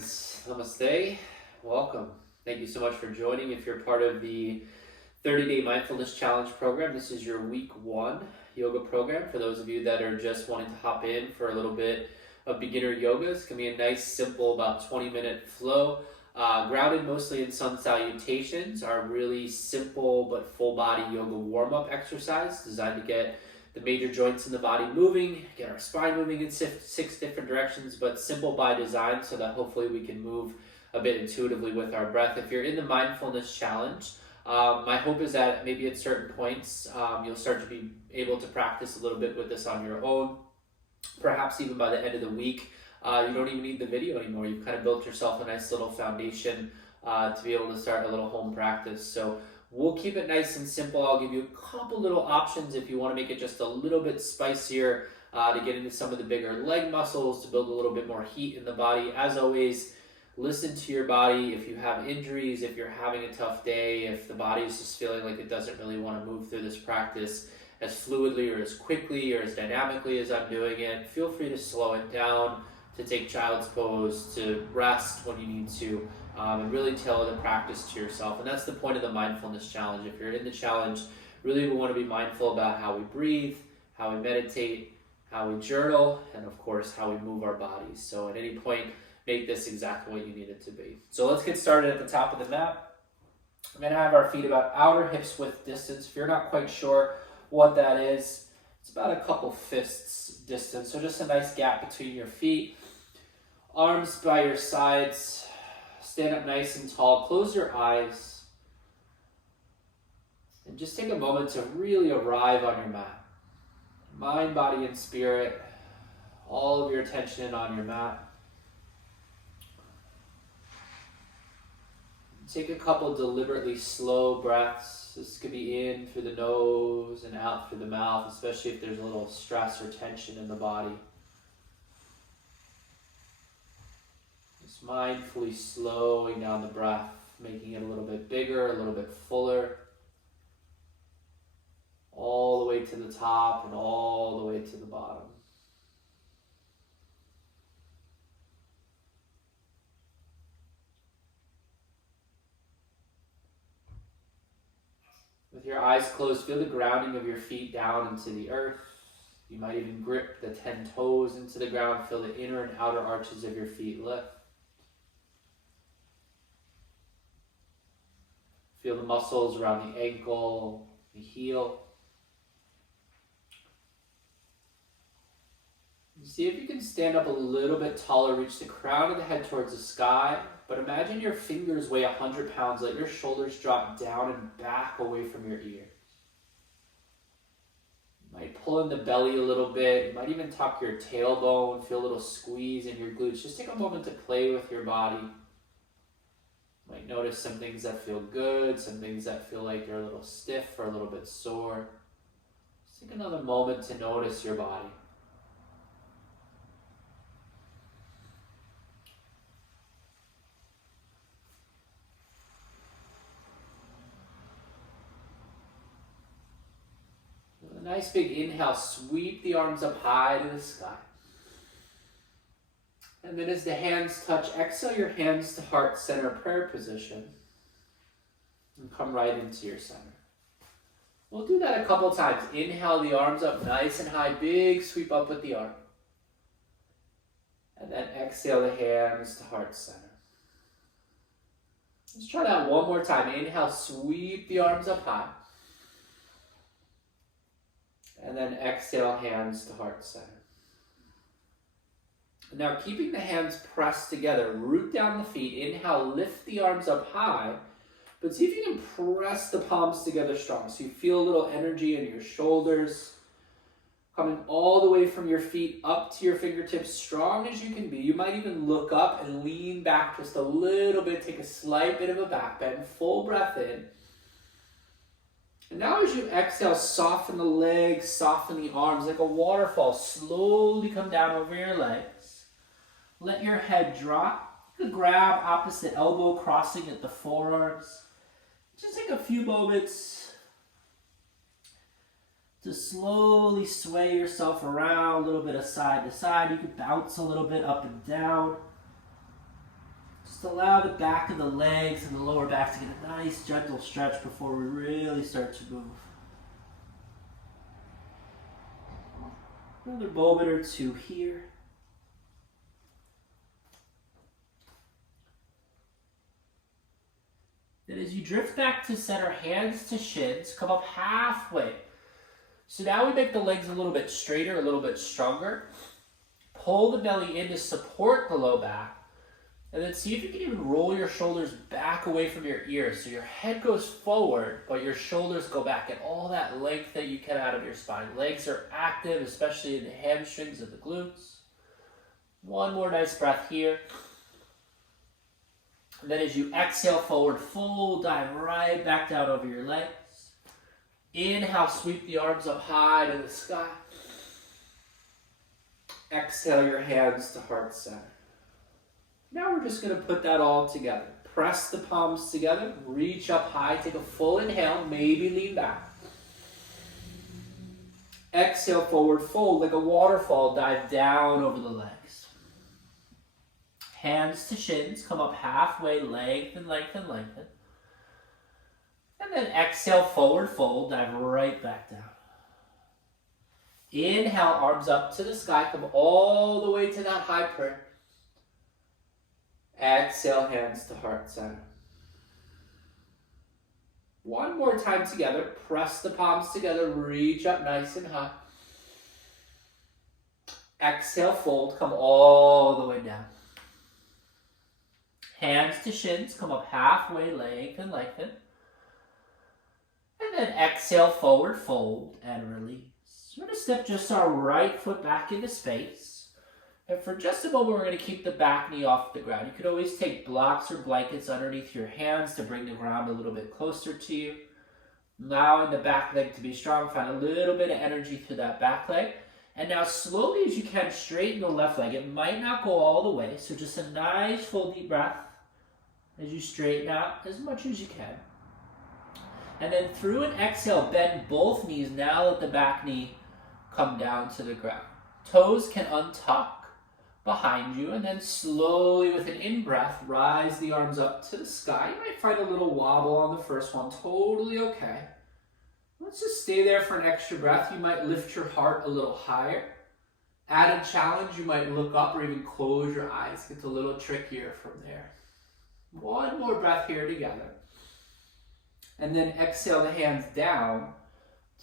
friends, namaste, welcome. Thank you so much for joining. If you're part of the 30-day Mindfulness Challenge program, this is your week 1 yoga program. For those of you that are just wanting to hop in for a little bit of beginner yoga, it's going to be a nice, simple, about 20-minute flow, grounded mostly in sun salutations, our really simple but full body yoga warm-up exercise designed to get the major joints in the body moving, get our spine moving in 6 different directions, but simple by design so that hopefully we can move a bit intuitively with our breath. If you're in the Mindfulness Challenge, my hope is that maybe at certain points you'll start to be able to practice a little bit with this on your own. Perhaps even by the end of the week, you don't even need the video anymore. You've kind of built yourself a nice little foundation to be able to start a little home practice. So we'll keep it nice and simple. I'll give you a couple little options if you want to make it just a little bit spicier to get into some of the bigger leg muscles, to build a little bit more heat in the body. As always, listen to your body. If you have injuries, if you're having a tough day, if the body is just feeling like it doesn't really want to move through this practice as fluidly or as quickly or as dynamically as I'm doing it, feel free to slow it down, to take child's pose, to rest when you need to, and really tailor the practice to yourself. And that's the point of the Mindfulness Challenge. If you're in the challenge, really we want to be mindful about how we breathe, how we meditate, how we journal, and of course how we move our bodies. So at any point, make this exactly what you need it to be. So let's get started at the top of the mat. I'm going to have our feet about outer hips width distance. If you're not quite sure what that is, it's about a couple fists distance. So just a nice gap between your feet. Arms by your sides. Stand up nice and tall. Close your eyes. And just take a moment to really arrive on your mat. Mind, body, and spirit. All of your attention on your mat. Take a couple deliberately slow breaths. This could be in through the nose and out through the mouth, especially if there's a little stress or tension in the body. Just mindfully slowing down the breath, making it a little bit bigger, a little bit fuller. All the way to the top and all the way to the bottom. With your eyes closed, feel the grounding of your feet down into the earth. You might even grip the 10 toes into the ground. Feel the inner and outer arches of your feet lift. Feel the muscles around the ankle, the heel. See if you can stand up a little bit taller, reach the crown of the head towards the sky, but imagine your fingers weigh 100 pounds, let your shoulders drop down and back away from your ears. You might pull in the belly a little bit, you might even tuck your tailbone, feel a little squeeze in your glutes. Just take a moment to play with your body. You might notice some things that feel good, some things that feel like you're a little stiff or a little bit sore. Just take another moment to notice your body. A nice big inhale, sweep the arms up high to the sky. And then as the hands touch, exhale your hands to heart center prayer position. And come right into your center. We'll do that a couple times. Inhale the arms up nice and high, big sweep up with the arm. And then exhale the hands to heart center. Let's try that one more time. Inhale, sweep the arms up high. And then exhale, hands to heart center. Now keeping the hands pressed together, root down the feet. Inhale, lift the arms up high. But see if you can press the palms together strong. So you feel a little energy in your shoulders. Coming all the way from your feet up to your fingertips, strong as you can be. You might even look up and lean back just a little bit. Take a slight bit of a back bend. Full breath in. And now as you exhale, soften the legs, soften the arms like a waterfall. Slowly come down over your legs. Let your head drop. You can grab opposite elbow, crossing at the forearms. Just take a few moments to slowly sway yourself around, a little bit of side to side. You can bounce a little bit up and down. Just allow the back of the legs and the lower back to get a nice gentle stretch before we really start to move. Another moment or two here. Then as you drift back to center, hands to shins, come up halfway. So now we make the legs a little bit straighter, a little bit stronger. Pull the belly in to support the low back. And then see if you can even roll your shoulders back away from your ears. So your head goes forward, but your shoulders go back. Get all that length that you can out of your spine. Legs are active, especially in the hamstrings and the glutes. One more nice breath here. And then as you exhale, forward fold, dive right back down over your legs. Inhale, sweep the arms up high to the sky. Exhale your hands to heart center. Now we're just going to put that all together. Press the palms together, reach up high, take a full inhale, maybe lean back. Exhale, forward fold like a waterfall, dive down over the legs. Hands to shins, come up halfway, lengthen, lengthen, lengthen. And then exhale, forward fold, dive right back down. Inhale, arms up to the sky, come all the way to that high prayer. Exhale, hands to heart center. One more time together. Press the palms together. Reach up nice and high. Exhale, fold. Come all the way down. Hands to shins. Come up halfway. Lengthen, lengthen. And then exhale, forward fold and release. We're going to step just our right foot back into space. And for just a moment, we're going to keep the back knee off the ground. You could always take blocks or blankets underneath your hands to bring the ground a little bit closer to you. Allowing the back leg to be strong. Find a little bit of energy through that back leg. And now slowly as you can, straighten the left leg. It might not go all the way, so just a nice full deep breath as you straighten out as much as you can. And then through an exhale, bend both knees. Now let the back knee come down to the ground. Toes can untuck behind you, and then slowly with an in-breath, rise the arms up to the sky. You might find a little wobble on the first one, totally okay. Let's just stay there for an extra breath. You might lift your heart a little higher. Added challenge, you might look up or even close your eyes. Gets a little trickier from there. One more breath here together. And then exhale the hands down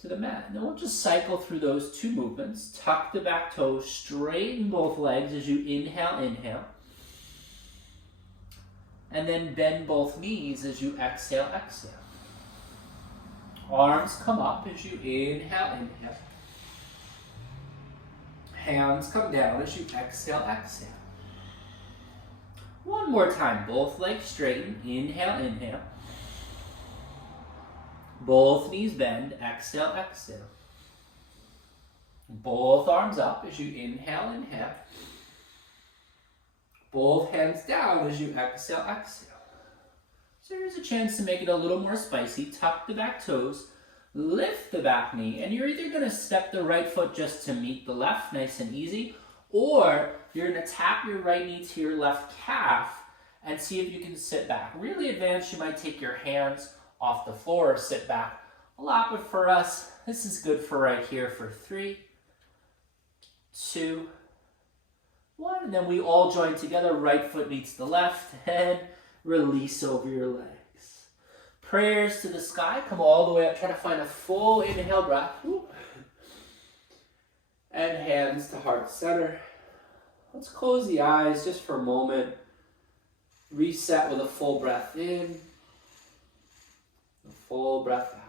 to the mat. And then we'll just cycle through those two movements. Tuck the back toes, straighten both legs as you inhale, inhale. And then bend both knees as you exhale, exhale. Arms come up as you inhale, inhale. Hands come down as you exhale, exhale. One more time, both legs straighten, inhale, inhale. Both knees bend, exhale, exhale. Both arms up as you inhale, inhale. Both hands down as you exhale, exhale. So here's a chance to make it a little more spicy. Tuck the back toes, lift the back knee, and you're either going to step the right foot just to meet the left, nice and easy, or you're going to tap your right knee to your left calf and see if you can sit back. Really advanced, you might take your hands off the floor or sit back a lot, but for us, this is good for right here for 3, 2, 1, and then we all join together, right foot meets the left, and release over your legs. Prayers to the sky, come all the way up, try to find a full inhale breath, and hands to heart center. Let's close the eyes just for a moment, reset with a full breath in, full breath out.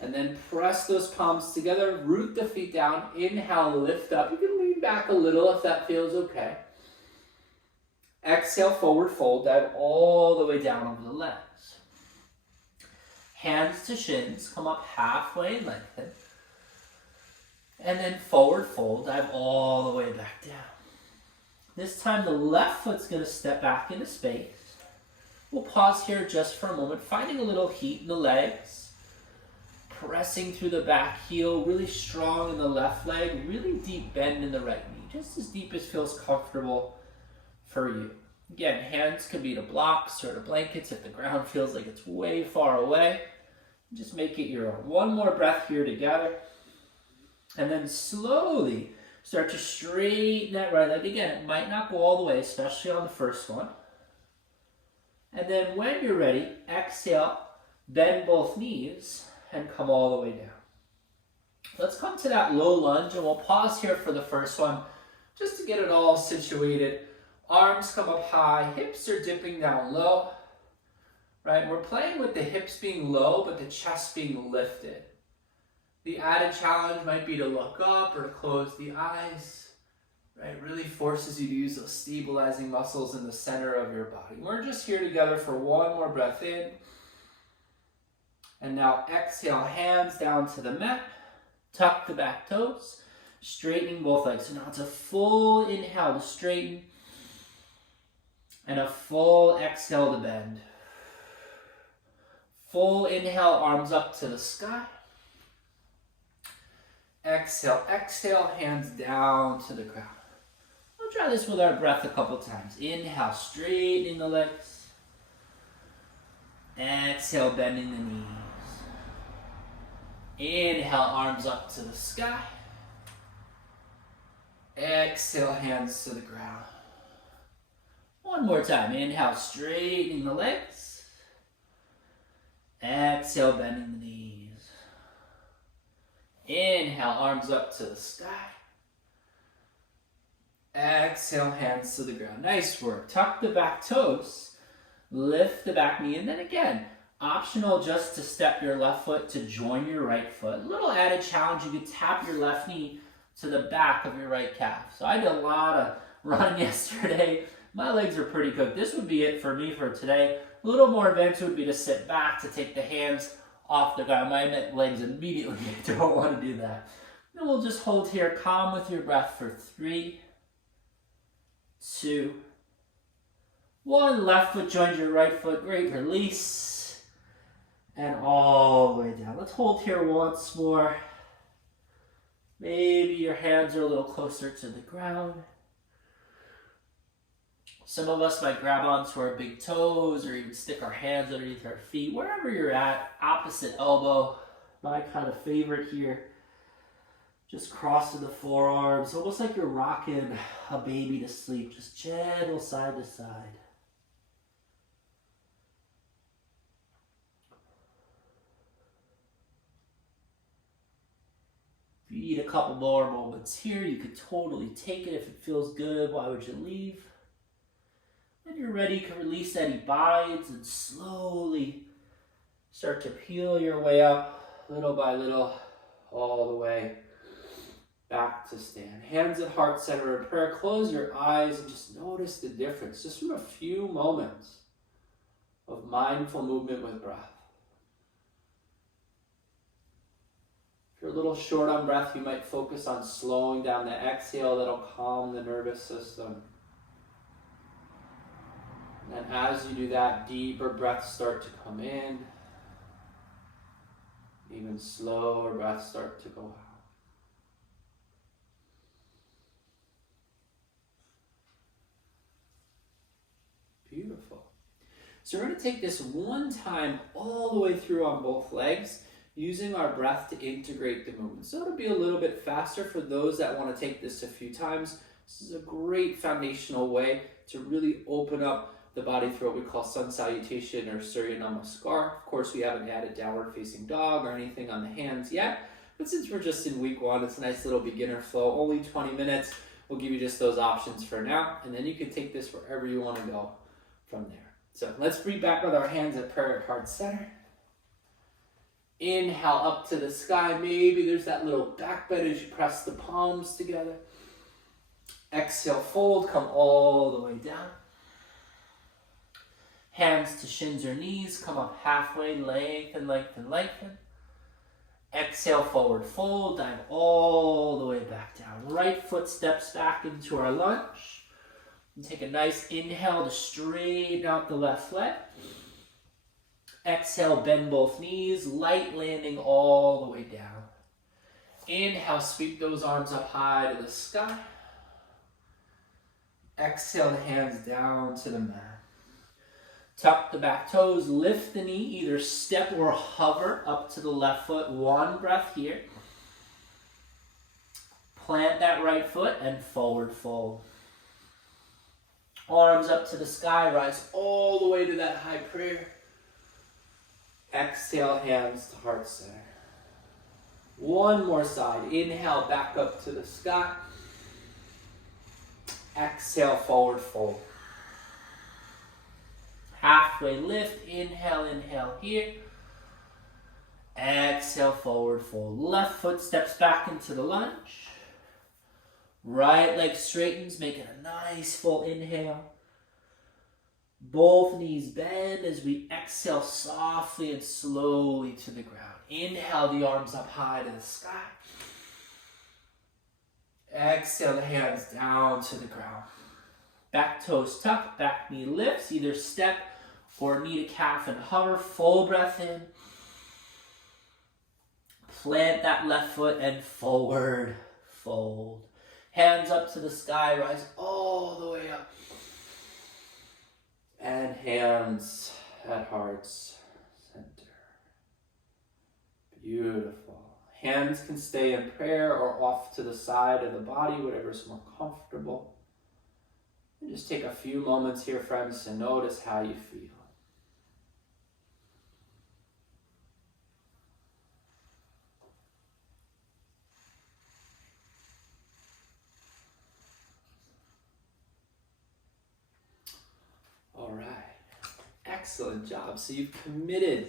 And then press those palms together, root the feet down, inhale, lift up. You can lean back a little if that feels okay. Exhale, forward fold, dive all the way down over the legs. Hands to shins, come up halfway, lengthen. And then forward fold, dive all the way back down. This time the left foot's going to step back into space. We'll pause here just for a moment, finding a little heat in the legs, pressing through the back heel, really strong in the left leg, really deep bend in the right knee, just as deep as feels comfortable for you. Again, hands can be to blocks or to blankets if the ground feels like it's way far away. Just make it your own. One more breath here together. And then slowly start to straighten that right leg. Again, it might not go all the way, especially on the first one. And then when you're ready, exhale, bend both knees, and come all the way down. Let's come to that low lunge, and we'll pause here for the first one, just to get it all situated. Arms come up high, hips are dipping down low, right? We're playing with the hips being low, but the chest being lifted. The added challenge might be to look up or to close the eyes, right? It really forces you to use those stabilizing muscles in the center of your body. We're just here together for one more breath in. And now exhale, hands down to the mat. Tuck the back toes, straightening both legs. So now it's a full inhale to straighten and a full exhale to bend. Full inhale, arms up to the sky. Exhale, exhale, hands down to the ground. We'll try this with our breath a couple times. Inhale, straightening the legs. Exhale, bending the knees. Inhale, arms up to the sky. Exhale, hands to the ground. One more time. Inhale, straightening the legs. Exhale, bending the knees. Inhale, arms up to the sky. Exhale, hands to the ground. Nice work. Tuck the back toes. Lift the back knee. And then again, optional just to step your left foot to join your right foot. A little added challenge, you could tap your left knee to the back of your right calf. So I did a lot of running yesterday. My legs are pretty cooked. This would be it for me for today. A little more advanced would be to sit back, to take the hands off the ground. My legs immediately don't want to do that. Then we'll just hold here, calm with your breath for 3, 2, 1. Left foot joins your right foot. Great, release. And all the way down. Let's hold here once more. Maybe your hands are a little closer to the ground. Some of us might grab onto our big toes or even stick our hands underneath our feet. Wherever you're at, opposite elbow. My kind of favorite here. Just crossing the forearms, almost like you're rocking a baby to sleep. Just gentle side to side. If you need a couple more moments here, you could totally take it if it feels good. Why would you leave? When you're ready, you can release any binds and slowly start to peel your way up, little by little, all the way back to stand. Hands at heart center in prayer. Close your eyes and just notice the difference, just from a few moments of mindful movement with breath. If you're a little short on breath, you might focus on slowing down the exhale. That'll calm the nervous system. And as you do that, deeper breaths start to come in. Even slower breaths start to go out. Beautiful. So we're going to take this one time all the way through on both legs, using our breath to integrate the movement. So it'll be a little bit faster for those that want to take this a few times. This is a great foundational way to really open up the body through what we call sun salutation or Surya Namaskar. Of course, we haven't added downward facing dog or anything on the hands yet, but since we're just in week 1, it's a nice little beginner flow. Only 20 minutes. We'll give you just those options for now, and then you can take this wherever you want to go from there. So let's breathe back with our hands at prayer at heart center. Inhale up to the sky. Maybe there's that little back bend as you press the palms together. Exhale, fold, come all the way down. Hands to shins or knees, come up halfway, lengthen, lengthen, lengthen. Exhale, forward fold, dive all the way back down. Right foot steps back into our lunge. And take a nice inhale to straighten out the left leg. Exhale, bend both knees, light landing all the way down. Inhale, sweep those arms up high to the sky. Exhale the hands down to the mat. Tuck the back toes, lift the knee, either step or hover up to the left foot. One breath here. Plant that right foot and forward fold. Arms up to the sky, rise all the way to that high prayer. Exhale, hands to heart center. One more side. Inhale, back up to the sky. Exhale, forward fold. Halfway lift. Inhale, inhale here. Exhale, forward fold. Left foot steps back into the lunge. Right leg straightens, making a nice full inhale. Both knees bend as we exhale softly and slowly to the ground. Inhale the arms up high to the sky. Exhale the hands down to the ground. Back toes tuck, back knee lifts, either step or knee to calf and hover. Full breath in. Plant that left foot and forward fold. Hands up to the sky, rise all the way up. And hands at heart's center. Beautiful. Hands can stay in prayer or off to the side of the body, whatever's more comfortable. And just take a few moments here, friends, to notice how you feel. All right. Excellent job. So you've committed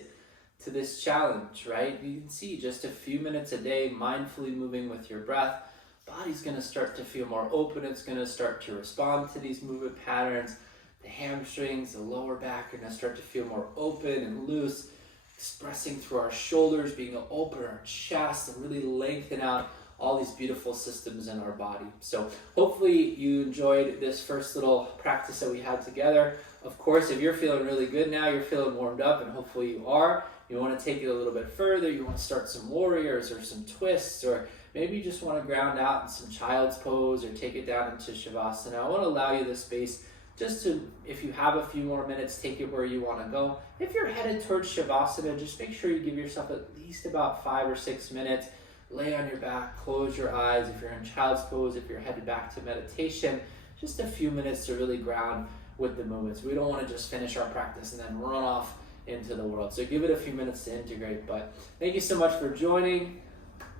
to this challenge, right? You can see just a few minutes a day, mindfully moving with your breath. Body's going to start to feel more open. It's going to start to respond to these movement patterns. The hamstrings, the lower back are going to start to feel more open and loose, expressing through our shoulders, being open our chest, and really lengthen out all these beautiful systems in our body. So hopefully you enjoyed this first little practice that we had together. Of course, if you're feeling really good now, you're feeling warmed up, and hopefully you are, you want to take it a little bit further, you want to start some warriors or some twists, or maybe you just want to ground out in some child's pose or take it down into Shavasana. I want to allow you this space just to, if you have a few more minutes, take it where you want to go. If you're headed towards Shavasana, just make sure you give yourself at least about 5 or 6 minutes. Lay on your back, close your eyes. If you're in child's pose, if you're headed back to meditation, just a few minutes to really ground with the movements. We don't want to just finish our practice and then run off into the world. So give it a few minutes to integrate. But thank you so much for joining.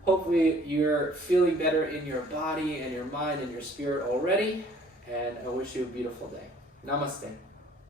Hopefully you're feeling better in your body and your mind and your spirit already. And I wish you a beautiful day. Namaste.